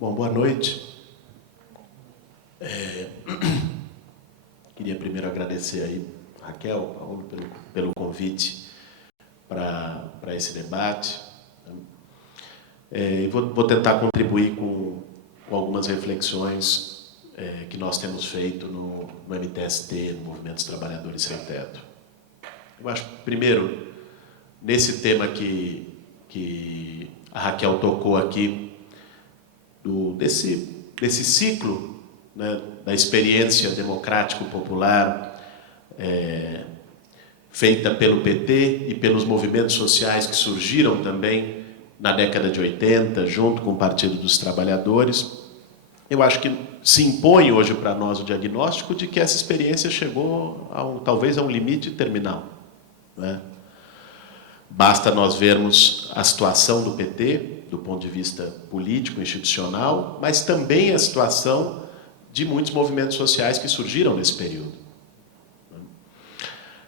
Bom, boa noite. Queria primeiro agradecer aí, Raquel, Paulo, pelo convite para esse debate. Vou tentar contribuir com algumas reflexões que nós temos feito no MTST, no Movimento dos Trabalhadores Sem Teto. Eu acho, primeiro, nesse tema que a Raquel tocou aqui, desse ciclo, né, da experiência democrático-popular feita pelo PT e pelos movimentos sociais que surgiram também na década de 80, junto com o Partido dos Trabalhadores. Eu acho que se impõe hoje para nós o diagnóstico de que essa experiência chegou talvez a um limite terminal, né? Basta nós vermos a situação do PT, do ponto de vista político, institucional, mas também a situação de muitos movimentos sociais que surgiram nesse período.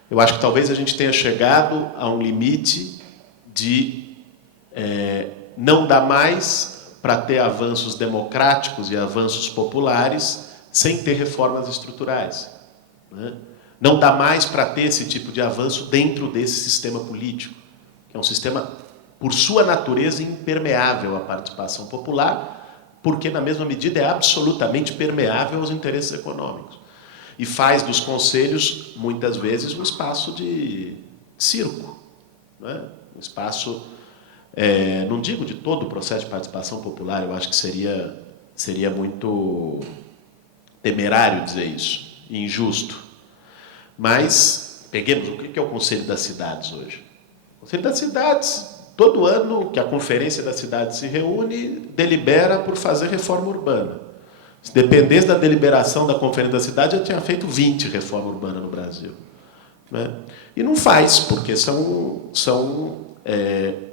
Eu acho que talvez a gente tenha chegado a um limite de não dar mais para ter avanços democráticos e avanços populares sem ter reformas estruturais, né? Não dá mais para ter esse tipo de avanço dentro desse sistema político, que é um sistema, por sua natureza, impermeável à participação popular, porque, na mesma medida, é absolutamente permeável aos interesses econômicos. E faz dos conselhos, muitas vezes, um espaço de circo, né? Um espaço, não digo de todo o processo de participação popular, eu acho que seria muito temerário dizer isso, e injusto. Mas, peguemos, o que é o Conselho das Cidades hoje? O Conselho das Cidades, todo ano que a Conferência das Cidades se reúne, delibera por fazer reforma urbana. Se dependesse da deliberação da Conferência da Cidade, já tinha feito 20 reformas urbanas no Brasil, né? E não faz, porque são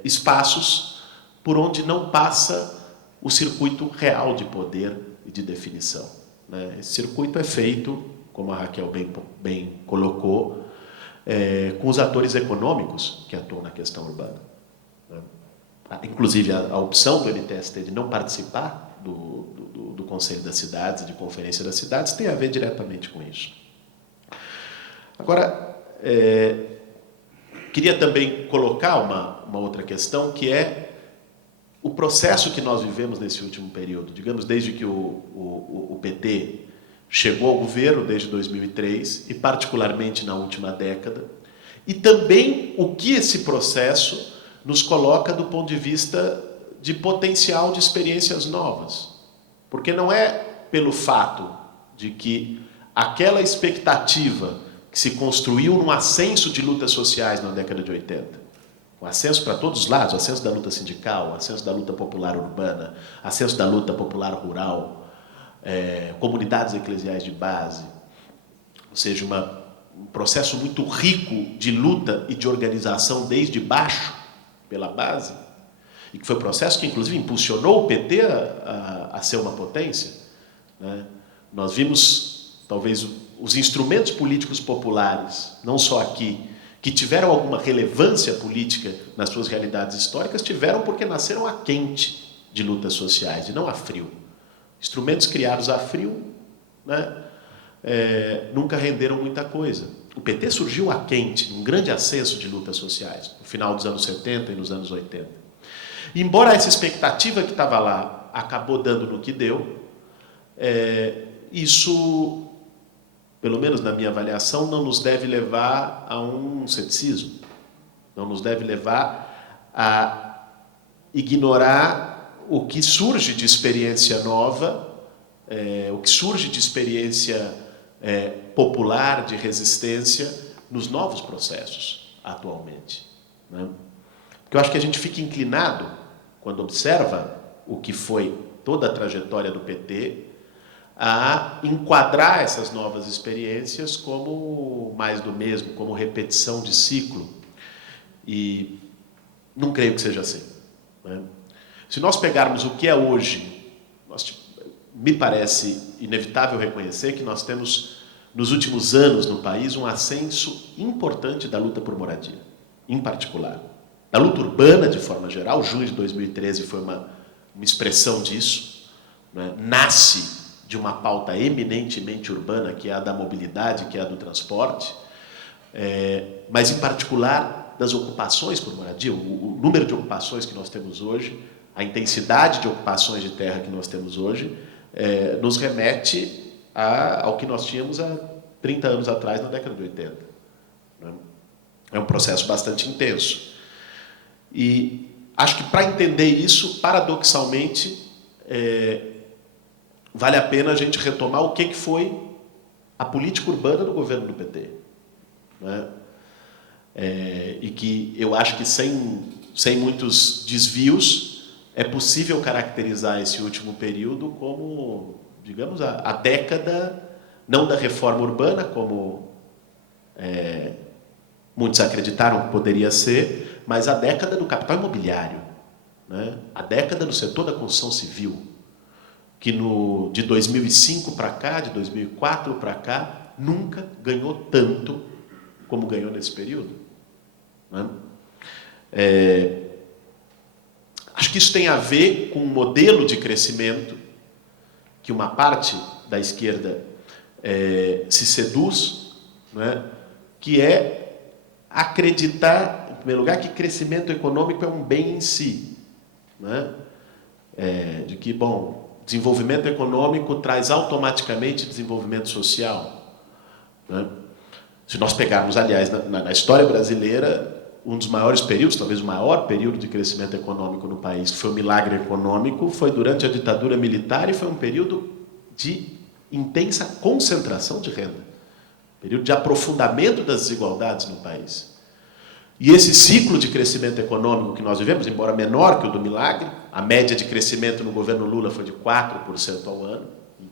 espaços por onde não passa o circuito real de poder e de definição, né? Esse circuito é feito, como a Raquel bem colocou, com os atores econômicos que atuam na questão urbana. Inclusive, a opção do MTST de não participar do Conselho das Cidades, de Conferência das Cidades, tem a ver diretamente com isso. Agora, queria também colocar uma outra questão, que é o processo que nós vivemos nesse último período. Digamos, desde que o PT chegou ao governo, desde 2003, e particularmente na última década, e também o que esse processo nos coloca do ponto de vista de potencial de experiências novas. Porque não é pelo fato de que aquela expectativa que se construiu num ascenso de lutas sociais na década de 80, um ascenso para todos os lados, o ascenso da luta sindical, o ascenso da luta popular urbana, ascenso da luta popular rural, comunidades eclesiais de base, ou seja, um processo muito rico de luta e de organização desde baixo, pela base, e que foi um processo que, inclusive, impulsionou o PT a ser uma potência, né? Nós vimos, talvez, os instrumentos políticos populares, não só aqui, que tiveram alguma relevância política nas suas realidades históricas, tiveram porque nasceram a quente de lutas sociais, e não a frio. Instrumentos criados a frio, né, nunca renderam muita coisa. O PT surgiu a quente, num grande ascenso de lutas sociais, no final dos anos 70 e nos anos 80. E, embora essa expectativa que estava lá acabou dando no que deu, isso, pelo menos na minha avaliação, não nos deve levar a um ceticismo, não nos deve levar a ignorar o que surge de experiência nova, o que surge de experiência popular, de resistência, nos novos processos, atualmente, né? Porque eu acho que a gente fica inclinado, quando observa o que foi toda a trajetória do PT, a enquadrar essas novas experiências como mais do mesmo, como repetição de ciclo. E não creio que seja assim, né? Se nós pegarmos o que é hoje, me parece inevitável reconhecer que nós temos, nos últimos anos no país, um ascenso importante da luta por moradia, em particular. Da luta urbana, de forma geral, junho de 2013 foi uma expressão disso, né, nasce de uma pauta eminentemente urbana, que é a da mobilidade, que é a do transporte, mas, em particular, das ocupações por moradia. O número de ocupações que nós temos hoje, a intensidade de ocupações de terra que nós temos hoje, nos remete ao que nós tínhamos há 30 anos atrás, na década de 80. Né? É um processo bastante intenso. E acho que, para entender isso, paradoxalmente, vale a pena a gente retomar o que foi a política urbana do governo do PT. Né? E que eu acho que, sem muitos desvios, é possível caracterizar esse último período como, digamos, a década, não da reforma urbana, como muitos acreditaram que poderia ser, mas a década do capital imobiliário, né? A década do setor da construção civil, que de 2005 para cá, de 2004 para cá, nunca ganhou tanto como ganhou nesse período. Né? Acho que isso tem a ver com um modelo de crescimento que uma parte da esquerda se seduz, né? Que é acreditar, em primeiro lugar, que crescimento econômico é um bem em si. Né? De que, bom, desenvolvimento econômico traz automaticamente desenvolvimento social. Né? Se nós pegarmos, aliás, na história brasileira, um dos maiores períodos, talvez o maior período de crescimento econômico no país, que foi o milagre econômico, foi durante a ditadura militar e foi um período de intensa concentração de renda, período de aprofundamento das desigualdades no país. E esse ciclo de crescimento econômico que nós vivemos, embora menor que o do milagre, a média de crescimento no governo Lula foi de 4% ao ano,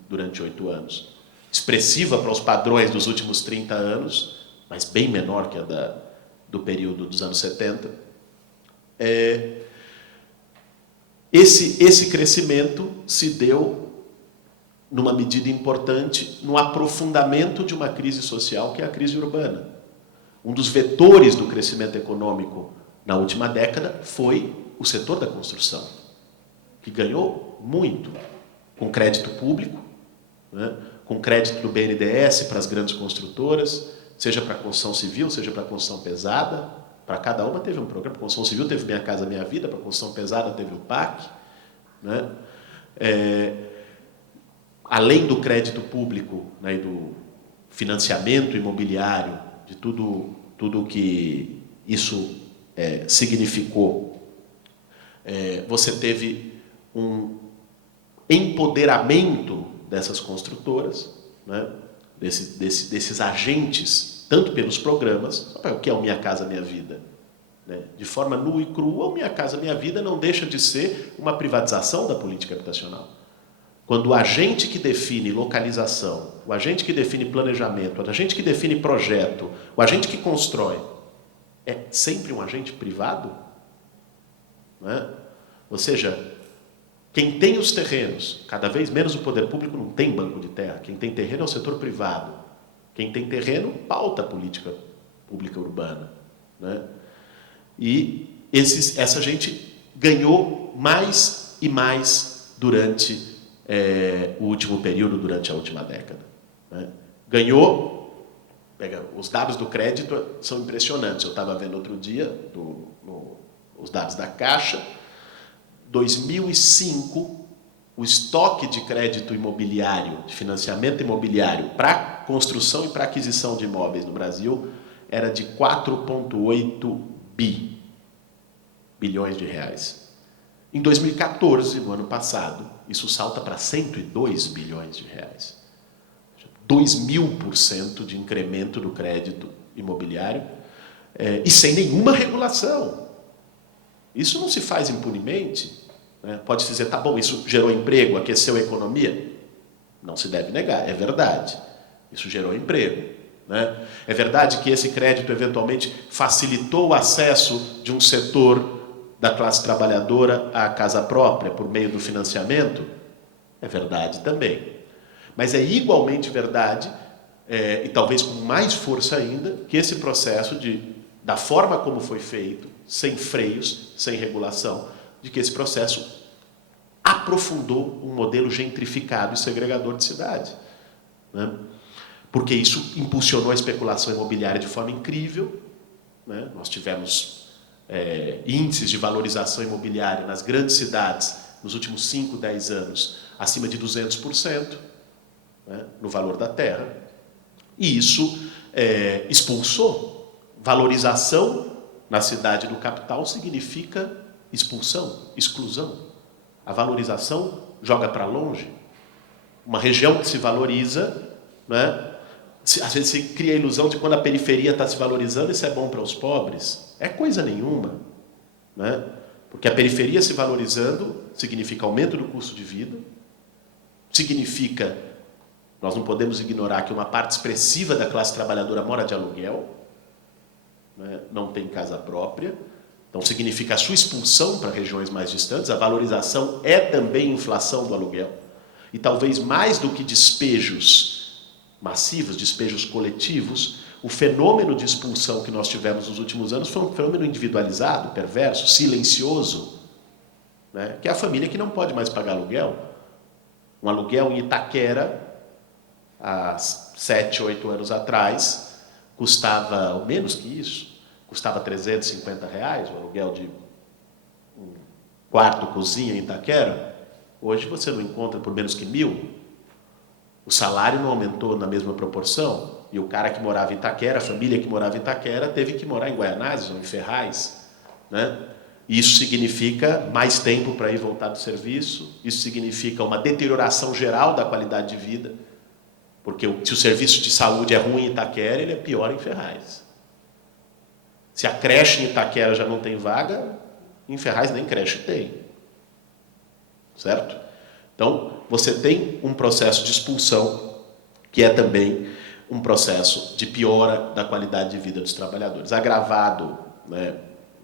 durante 8 anos. Expressiva para os padrões dos últimos 30 anos, mas bem menor que a do período dos anos 70. Esse crescimento se deu, numa medida importante, no aprofundamento de uma crise social, que é a crise urbana. Um dos vetores do crescimento econômico na última década foi o setor da construção, que ganhou muito com crédito público, né, com crédito do BNDES para as grandes construtoras, seja para a construção civil, seja para a construção pesada. Para cada uma teve um programa. Para a construção civil teve Minha Casa Minha Vida, para a construção pesada teve o PAC. Né? Além do crédito público, né, e do financiamento imobiliário, de tudo o que isso significou, você teve um empoderamento dessas construtoras, né, desses agentes, tanto pelos programas, o que é o Minha Casa Minha Vida? Né? De forma nua e crua, o Minha Casa Minha Vida não deixa de ser uma privatização da política habitacional. Quando o agente que define localização, o agente que define planejamento, o agente que define projeto, o agente que constrói, é sempre um agente privado, né? Ou seja, quem tem os terrenos, cada vez menos o poder público não tem banco de terra, quem tem terreno é o setor privado. Quem tem terreno pauta a política pública urbana. Né? E essa gente ganhou mais e mais durante o último período, durante a última década. Né? Ganhou, os dados do crédito são impressionantes. Eu estava vendo outro dia os dados da Caixa. 2005, o estoque de crédito imobiliário, de financiamento imobiliário para construção e para aquisição de imóveis no Brasil era de 4,8 bilhões de reais. Em 2014, no ano passado, isso salta para 102 bilhões de reais. 2.000% de incremento do crédito imobiliário e sem nenhuma regulação. Isso não se faz impunemente. Né? Pode-se dizer, tá bom, isso gerou emprego, aqueceu a economia? Não se deve negar, é verdade. Isso gerou emprego. Né? É verdade que esse crédito, eventualmente, facilitou o acesso de um setor da classe trabalhadora à casa própria por meio do financiamento? É verdade também. Mas é igualmente verdade, e talvez com mais força ainda, que esse processo da forma como foi feito, sem freios, sem regulação, de que esse processo aprofundou um modelo gentrificado e segregador de cidade, né? Porque isso impulsionou a especulação imobiliária de forma incrível, né? Nós tivemos índices de valorização imobiliária nas grandes cidades nos últimos 5, 10 anos acima de 200%, né, no valor da terra, e isso expulsou. Valorização na cidade do capital significa expulsão, exclusão. A valorização joga para longe. Uma região que se valoriza, né, às vezes se cria a ilusão de que quando a periferia está se valorizando, isso é bom para os pobres. É coisa nenhuma, né? Porque a periferia se valorizando significa aumento do custo de vida, significa, nós não podemos ignorar que uma parte expressiva da classe trabalhadora mora de aluguel, né, não tem casa própria, então significa a sua expulsão para regiões mais distantes. A valorização é também inflação do aluguel, e talvez mais do que despejos massivos, despejos coletivos, o fenômeno de expulsão que nós tivemos nos últimos anos foi um fenômeno individualizado, perverso, silencioso, né? Que é a família que não pode mais pagar aluguel. Um aluguel em Itaquera, há 7, 8 anos atrás, custava menos que isso, custava R$350, o aluguel de um quarto, cozinha em Itaquera. Hoje você não encontra por menos que 1.000. O salário não aumentou na mesma proporção, e o cara que morava em Itaquera, a família que morava em Itaquera, teve que morar em Guaianazes ou em Ferraz, né? Isso significa mais tempo para ir voltar do serviço, isso significa uma deterioração geral da qualidade de vida, porque se o serviço de saúde é ruim em Itaquera, ele é pior em Ferraz. Se a creche em Itaquera já não tem vaga, em Ferraz nem creche tem. Certo? Então, você tem um processo de expulsão, que é também um processo de piora da qualidade de vida dos trabalhadores. Agravado, né,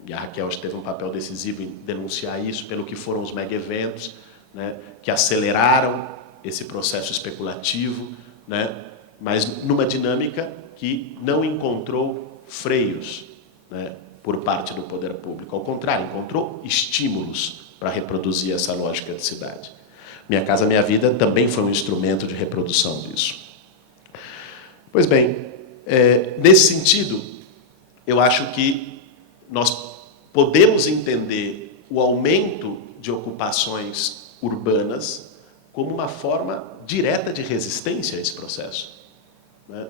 e a Raquel teve um papel decisivo em denunciar isso, pelo que foram os mega-eventos, né, que aceleraram esse processo especulativo, né, mas numa dinâmica que não encontrou freios, né, por parte do poder público. Ao contrário, encontrou estímulos para reproduzir essa lógica de cidade. Minha Casa Minha Vida também foi um instrumento de reprodução disso. Pois bem, nesse sentido, eu acho que nós podemos entender o aumento de ocupações urbanas como uma forma direta de resistência a esse processo, né?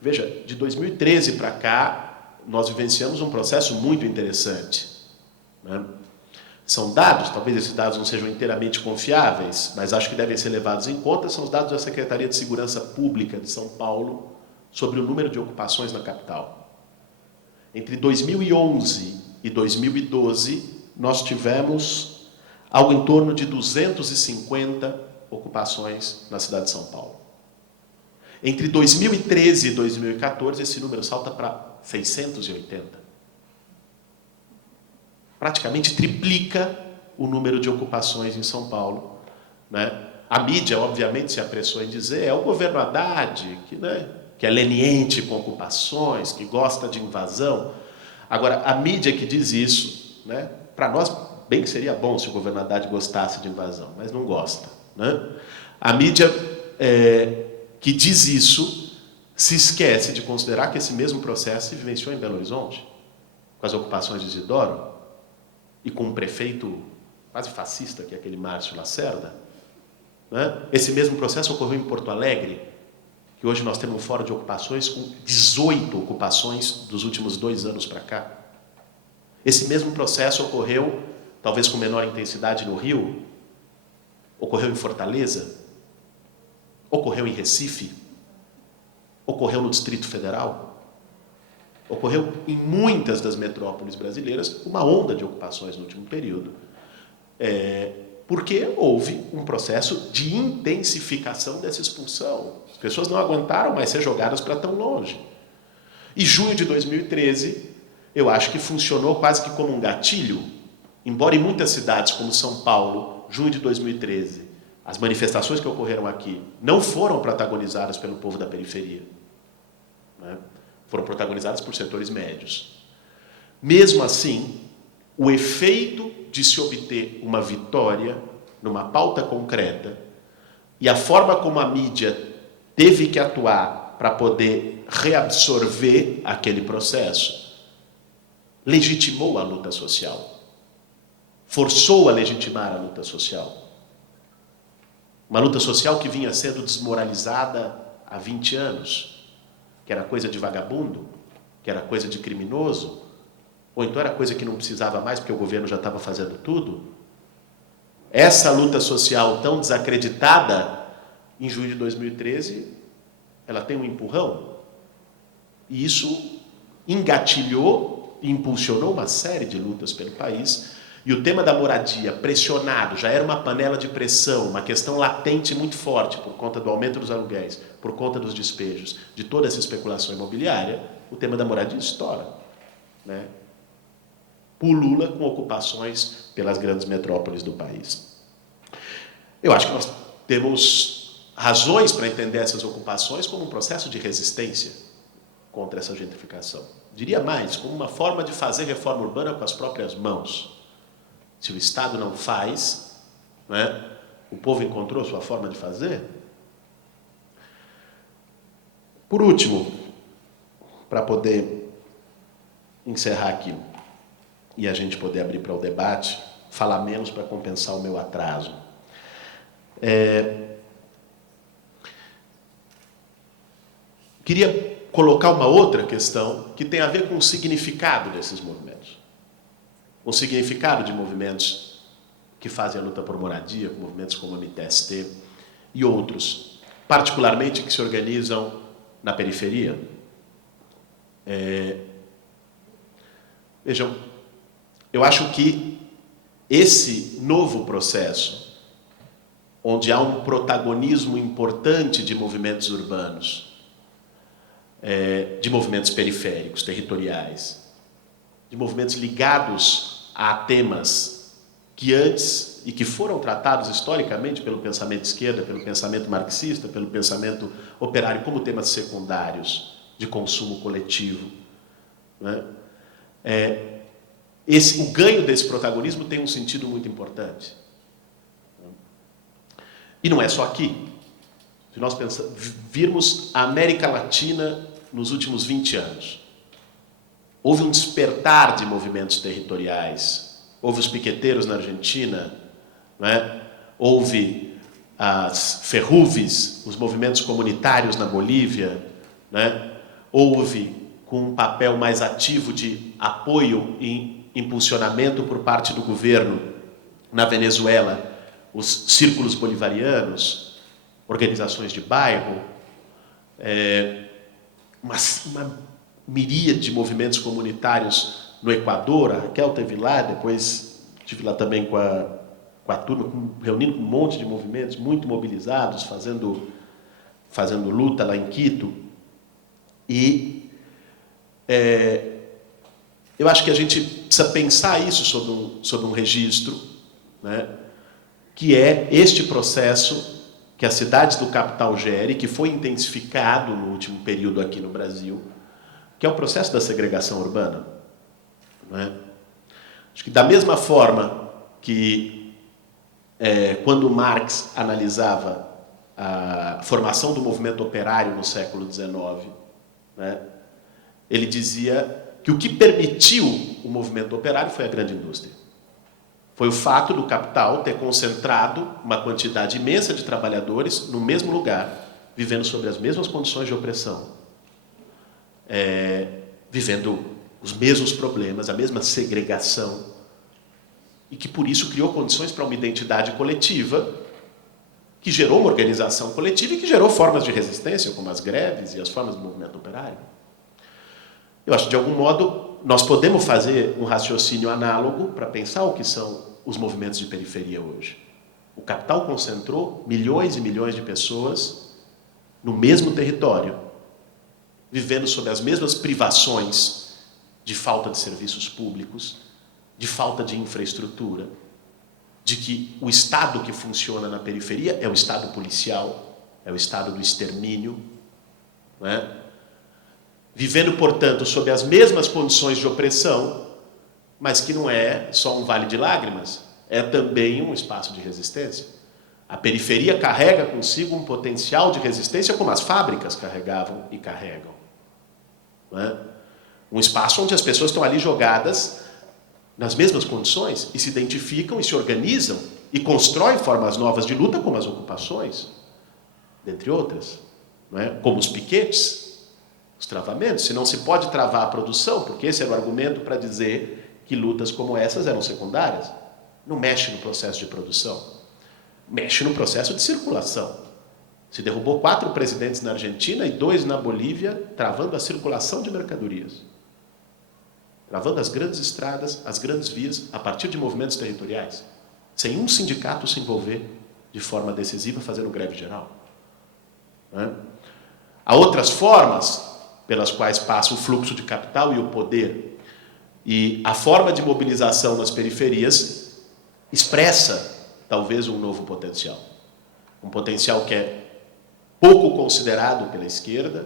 Veja, de 2013 para cá, nós vivenciamos um processo muito interessante, né? São dados, talvez esses dados não sejam inteiramente confiáveis, mas acho que devem ser levados em conta, são os dados da Secretaria de Segurança Pública de São Paulo sobre o número de ocupações na capital. Entre 2011 e 2012, nós tivemos algo em torno de 250 ocupações na cidade de São Paulo. Entre 2013 e 2014, esse número salta para 680. Praticamente triplica o número de ocupações em São Paulo, né? A mídia, obviamente, se apressou em dizer é o governo Haddad, que é leniente com ocupações, que gosta de invasão. Agora, a mídia que diz isso, né? Para nós, bem que seria bom se o governo Haddad gostasse de invasão, mas não gosta, né? A mídia que diz isso se esquece de considerar que esse mesmo processo se vivenciou em Belo Horizonte, com as ocupações de Isidoro, e com um prefeito quase fascista, que é aquele Márcio Lacerda, né? Esse mesmo processo ocorreu em Porto Alegre, que hoje nós temos um fórum de ocupações com 18 ocupações dos últimos 2 anos para cá. Esse mesmo processo ocorreu, talvez com menor intensidade, no Rio, ocorreu em Fortaleza, ocorreu em Recife, ocorreu no Distrito Federal, ocorreu em muitas das metrópoles brasileiras uma onda de ocupações no último período. Porque houve um processo de intensificação dessa expulsão. As pessoas não aguentaram mais ser jogadas para tão longe. E junho de 2013, eu acho que funcionou quase que como um gatilho, embora em muitas cidades, como São Paulo, junho de 2013, as manifestações que ocorreram aqui não foram protagonizadas pelo povo da periferia, né? Foram protagonizadas por setores médios. Mesmo assim, o efeito de se obter uma vitória numa pauta concreta, e a forma como a mídia teve que atuar para poder reabsorver aquele processo, legitimou a luta social, forçou a legitimar a luta social. Uma luta social que vinha sendo desmoralizada há 20 anos, que era coisa de vagabundo, que era coisa de criminoso, ou então era coisa que não precisava mais porque o governo já estava fazendo tudo. Essa luta social tão desacreditada, em junho de 2013, ela tem um empurrão. E isso engatilhou e impulsionou uma série de lutas pelo país. E o tema da moradia, pressionado, já era uma panela de pressão, uma questão latente muito forte por conta do aumento dos aluguéis, por conta dos despejos, de toda essa especulação imobiliária, o tema da moradia estoura, né? Pulula com ocupações pelas grandes metrópoles do país. Eu acho que nós temos razões para entender essas ocupações como um processo de resistência contra essa gentrificação. Diria mais, como uma forma de fazer reforma urbana com as próprias mãos. Se o Estado não faz, né, o povo encontrou sua forma de fazer. Por último, para poder encerrar aqui e a gente poder abrir para o debate, falar menos para compensar o meu atraso. Queria colocar uma outra questão que tem a ver com o significado desses movimentos. O significado de movimentos que fazem a luta por moradia, movimentos como o MTST e outros, particularmente que se organizam na periferia. Vejam, eu acho que esse novo processo, onde há um protagonismo importante de movimentos urbanos, de movimentos periféricos, territoriais, de movimentos ligados a temas que antes e que foram tratados historicamente pelo pensamento de esquerda, pelo pensamento marxista, pelo pensamento operário como temas secundários de consumo coletivo, né? O ganho desse protagonismo tem um sentido muito importante. E não é só aqui. Se nós virmos a América Latina nos últimos 20 anos, houve um despertar de movimentos territoriais. Houve os piqueteiros na Argentina, né? Houve as ferruves, os movimentos comunitários na Bolívia, né? Houve, com um papel mais ativo de apoio e impulsionamento por parte do governo na Venezuela, os círculos bolivarianos, organizações de bairro, uma miríade de movimentos comunitários no Equador. A Raquel teve lá, depois estive lá também com a turma, reunindo um monte de movimentos muito mobilizados, fazendo luta lá em Quito. E eu acho que a gente precisa pensar isso sobre um registro, né, que é este processo que as cidades do capital gerem, que foi intensificado no último período aqui no Brasil, que é o processo da segregação urbana. Né? Acho que da mesma forma que quando Marx analisava a formação do movimento operário no século XIX, né, ele dizia que o que permitiu o movimento operário foi a grande indústria. Foi o fato do capital ter concentrado uma quantidade imensa de trabalhadores no mesmo lugar, vivendo sob as mesmas condições de opressão, vivendo os mesmos problemas, a mesma segregação, e que por isso criou condições para uma identidade coletiva, que gerou uma organização coletiva e que gerou formas de resistência, como as greves e as formas do movimento operário. Eu acho que, de algum modo, nós podemos fazer um raciocínio análogo para pensar o que são os movimentos de periferia hoje. O capital concentrou milhões e milhões de pessoas no mesmo território, vivendo sob as mesmas privações de falta de serviços públicos, de falta de infraestrutura, de que o Estado que funciona na periferia é o Estado policial, é o Estado do extermínio, né? Vivendo, portanto, sob as mesmas condições de opressão, mas que não é só um vale de lágrimas, é também um espaço de resistência. A periferia carrega consigo um potencial de resistência como as fábricas carregavam e carregam. Não é? Um espaço onde as pessoas estão ali jogadas nas mesmas condições e se identificam e se organizam e constroem formas novas de luta, como as ocupações, dentre outras. Não é? Como os piquetes, os travamentos. Se não se pode travar a produção, porque esse era o argumento para dizer que lutas como essas eram secundárias. Não mexe no processo de produção. Mexe no processo de circulação. Se derrubou 4 presidentes na Argentina e 2 na Bolívia, travando a circulação de mercadorias. Travando as grandes estradas, as grandes vias, a partir de movimentos territoriais. Sem um sindicato se envolver de forma decisiva fazendo greve geral. Há outras formas pelas quais passa o fluxo de capital e o poder. E a forma de mobilização nas periferias expressa talvez um novo potencial. Um potencial que é pouco considerado pela esquerda,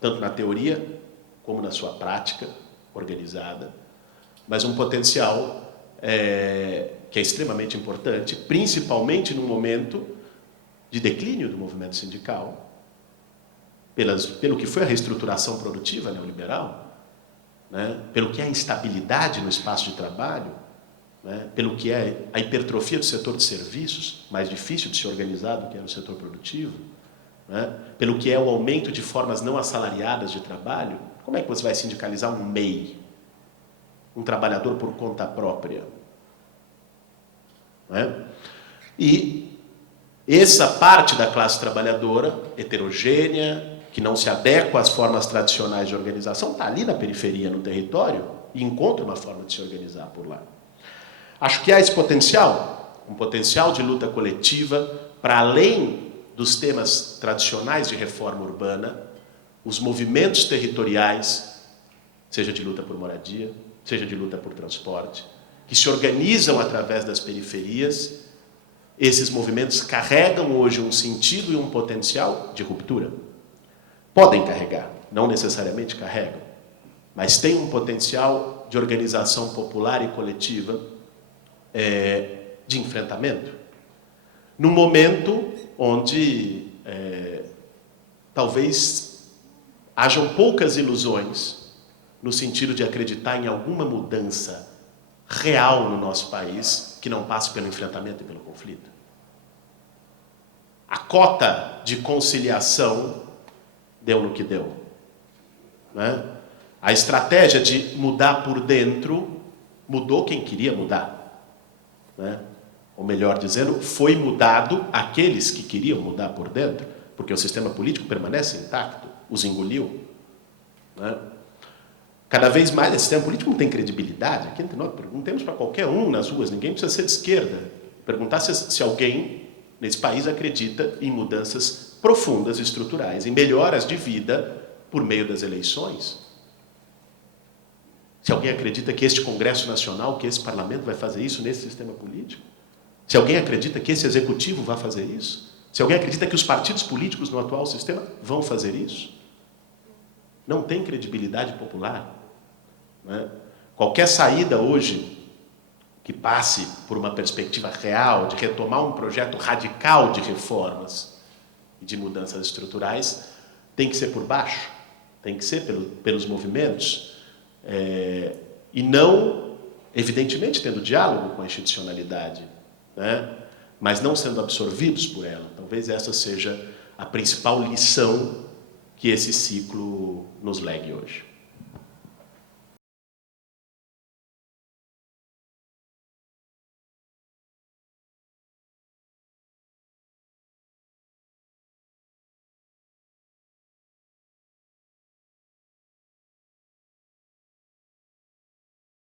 tanto na teoria como na sua prática organizada, mas um potencial que é extremamente importante, principalmente no momento de declínio do movimento sindical, pelo que foi a reestruturação produtiva neoliberal, né? Pelo que é a instabilidade no espaço de trabalho, né? Pelo que é a hipertrofia do setor de serviços, mais difícil de se organizar do que era o setor produtivo, né? Pelo que é o aumento de formas não assalariadas de trabalho. Como é que você vai sindicalizar um MEI, um trabalhador por conta própria? Né? E essa parte da classe trabalhadora, heterogênea, que não se adequa às formas tradicionais de organização, está ali na periferia, no território, e encontra uma forma de se organizar por lá. Acho que há esse potencial, um potencial de luta coletiva, para além dos temas tradicionais de reforma urbana, os movimentos territoriais, seja de luta por moradia, seja de luta por transporte, que se organizam através das periferias. Esses movimentos carregam hoje um sentido e um potencial de ruptura. Podem carregar, não necessariamente carregam, mas têm um potencial de organização popular e coletiva de enfrentamento. Num momento onde talvez hajam poucas ilusões no sentido de acreditar em alguma mudança real no nosso país que não passe pelo enfrentamento e pelo conflito. A cota de conciliação deu no que deu. Né? A estratégia de mudar por dentro mudou quem queria mudar. Né? Ou melhor dizendo, foi mudado aqueles que queriam mudar por dentro, porque o sistema político permanece intacto, os engoliu. Né? Cada vez mais esse sistema político não tem credibilidade. Aqui nós perguntamos para qualquer um nas ruas, ninguém precisa ser de esquerda. Perguntar se alguém nesse país acredita em mudanças profundas e estruturais, em melhoras de vida por meio das eleições. Se alguém acredita que este Congresso Nacional, que esse Parlamento vai fazer isso nesse sistema político. Se alguém acredita que esse Executivo vai fazer isso. Se alguém acredita que os partidos políticos no atual sistema vão fazer isso. Não tem credibilidade popular. Né? Qualquer saída hoje que passe por uma perspectiva real de retomar um projeto radical de reformas e de mudanças estruturais tem que ser por baixo, tem que ser pelos movimentos e não, evidentemente, tendo diálogo com a institucionalidade, né? Mas não sendo absorvidos por ela. Talvez essa seja a principal lição que esse ciclo nos legue hoje.